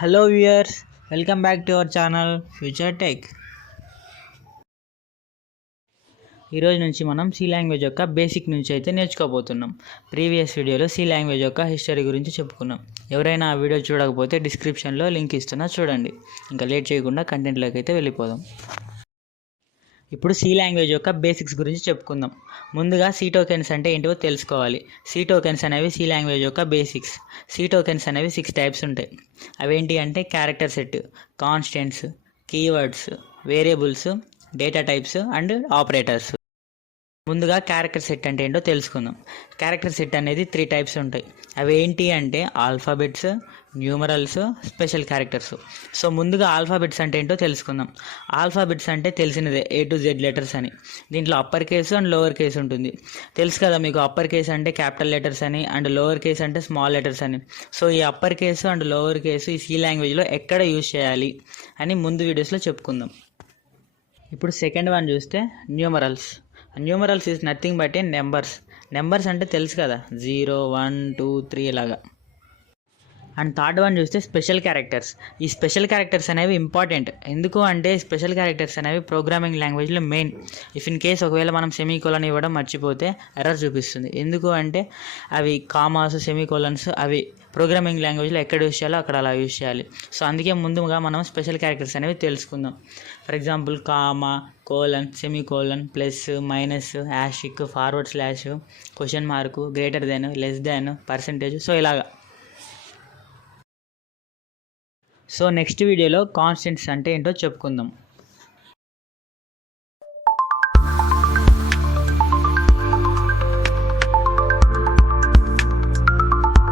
Hello viewers, welcome back to our channel future tech. ఈరోజు నుంచి మనం సి లాంగ్వేజ్ యొక్క బేసిక్ నుంచి అయితే నేర్చుకోబోతున్నాం. ప్రీవియస్ వీడియోలో సి లాంగ్వేజ్ యొక్క హిస్టరీ గురించి చెప్పుకున్నాం. ఎవరైనా ఆ వీడియో చూడకపోతే డిస్క్రిప్షన్లో లింక్ ఇస్తున్నా చూడండి. ఇంకా లేట్ చేయకుండా కంటెంట్లోకి అయితే వెళ్ళిపోదాం. ఇప్పుడు సి లాంగ్వేజ్ యొక్క బేసిక్స్ గురించి చెప్పుకుందాం. ముందుగా సి టోకెన్స్ అంటే ఏంటో తెలుసుకోవాలి. సి టోకెన్స్ అనేవి సి లాంగ్వేజ్ యొక్క బేసిక్స్. సి టోకెన్స్ అనేవి 6 టైప్స్ ఉంటాయి. అవేంటి అంటే character set, constants, keywords, variables, data types and operators. ముందుగా క్యారెక్టర్ సెట్ అంటే ఏంటో తెలుసుకుందాం. క్యారెక్టర్ సెట్ అనేది 3 టైప్స్ ఉంటాయి. అవి ఏంటి అంటే alphabets, numerals, special characters. So ముందుగా ఆల్ఫాబెట్స్ అంటే ఏంటో తెలుసుకుందాం. ఆల్ఫాబెట్స్ అంటే తెలిసినదే, A to Z లెటర్స్ అని. దీంట్లో upper case and lower case ఉంటుంది. తెలుసు కదా మీకు, అప్పర్ కేసు అంటే క్యాపిటల్ లెటర్స్ అని అండ్ లోవర్ కేసు అంటే స్మాల్ లెటర్స్ అని. సో ఈ upper case and lower case ఈ సి లాంగ్వేజ్లో ఎక్కడ యూజ్ చేయాలి అని ముందు వీడియోస్లో చెప్పుకుందాం. ఇప్పుడు సెకండ్ వన్ చూస్తే numerals. Numerals is nothing but A numbers అంటే తెలుసు కదా, 0, 1, 2, 3 ఇలాగా. అండ్ థర్డ్ వన్ చూస్తే స్పెషల్ క్యారెక్టర్స్. ఈ స్పెషల్ క్యారెక్టర్స్ అనేవి ఇంపార్టెంట్. ఎందుకు అంటే స్పెషల్ క్యారెక్టర్స్ అనేవి ప్రోగ్రామింగ్ లాంగ్వేజ్లో మెయిన్. ఇఫ్ ఇన్ కేస్ ఒకవేళ మనం సెమీకోలన్ ఇవ్వడం మర్చిపోతే ఎర్రర్ చూపిస్తుంది. ఎందుకు అంటే అవి కామాస్, సెమీకోలన్స్ అవి ప్రోగ్రామింగ్ లాంగ్వేజ్లో ఎక్కడ యూజ్ చేయాలో అక్కడ అలా యూజ్ చేయాలి. సో అందుకే ముందుగా మనం స్పెషల్ క్యారెక్టర్స్ అనేవి తెలుసుకుందాం. For example comma, colon, semicolon, plus, minus, యాషిక్, forward slash, question mark, greater than, less than, percentage. So ఇలాగా. సో నెక్స్ట్ వీడియోలో కాన్స్టెంట్స్ అంటే ఏంటో చెప్పుకుందాం.